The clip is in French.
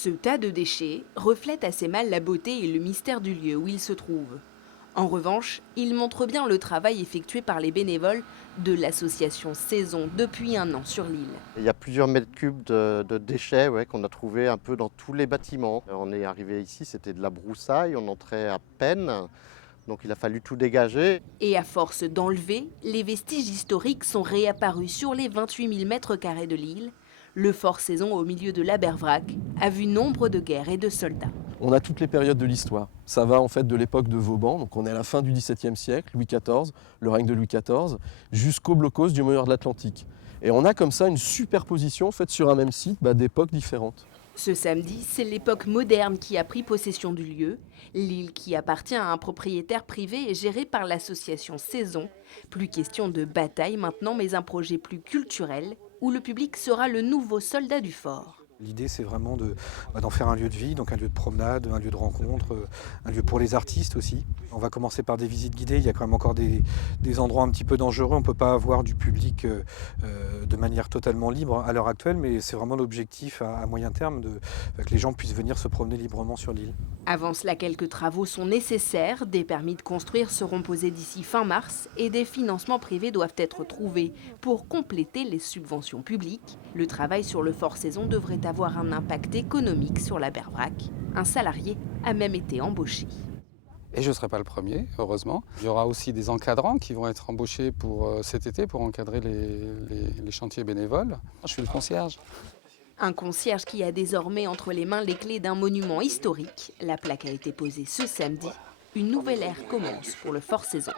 Ce tas de déchets reflète assez mal la beauté et le mystère du lieu où il se trouve. En revanche, il montre bien le travail effectué par les bénévoles de l'association Saison depuis un an sur l'île. Il y a plusieurs mètres cubes de déchets, ouais, qu'on a trouvé un peu dans tous les bâtiments. On est arrivé ici, c'était de la broussaille, on entrait à peine, donc il a fallu tout dégager. Et à force d'enlever, les vestiges historiques sont réapparus sur les 28 000 mètres carrés de l'île. Le fort Saison au milieu de l'Abervrac a vu nombre de guerres et de soldats. On a toutes les périodes de l'histoire. Ça va en fait de l'époque de Vauban, donc on est à la fin du XVIIe siècle, Louis XIV, le règne de Louis XIV, jusqu'au blocos du meilleur de l'Atlantique. Et on a comme ça une superposition faite sur un même site d'époques différentes. Ce samedi, c'est l'époque moderne qui a pris possession du lieu. L'île qui appartient à un propriétaire privé est gérée par l'association Saison. Plus question de bataille maintenant, mais un projet plus culturel où le public sera le nouveau soldat du fort. L'idée, c'est vraiment d'en faire un lieu de vie, donc un lieu de promenade, un lieu de rencontre, un lieu pour les artistes aussi. On va commencer par des visites guidées. Il y a quand même encore des endroits un petit peu dangereux. On ne peut pas avoir du public de manière totalement libre à l'heure actuelle, mais c'est vraiment l'objectif à moyen terme que les gens puissent venir se promener librement sur l'île. Avant cela, quelques travaux sont nécessaires. Des permis de construire seront posés d'ici fin mars et des financements privés doivent être trouvés pour compléter les subventions publiques. Le travail sur le fort Saison devrait avoir un impact économique sur l'Abervrac. Un salarié a même été embauché. Et je ne serai pas le premier, heureusement. Il y aura aussi des encadrants qui vont être embauchés pour cet été pour encadrer les chantiers bénévoles. Je suis le concierge. Un concierge qui a désormais entre les mains les clés d'un monument historique. La plaque a été posée ce samedi. Une nouvelle ère commence pour le fort Saison.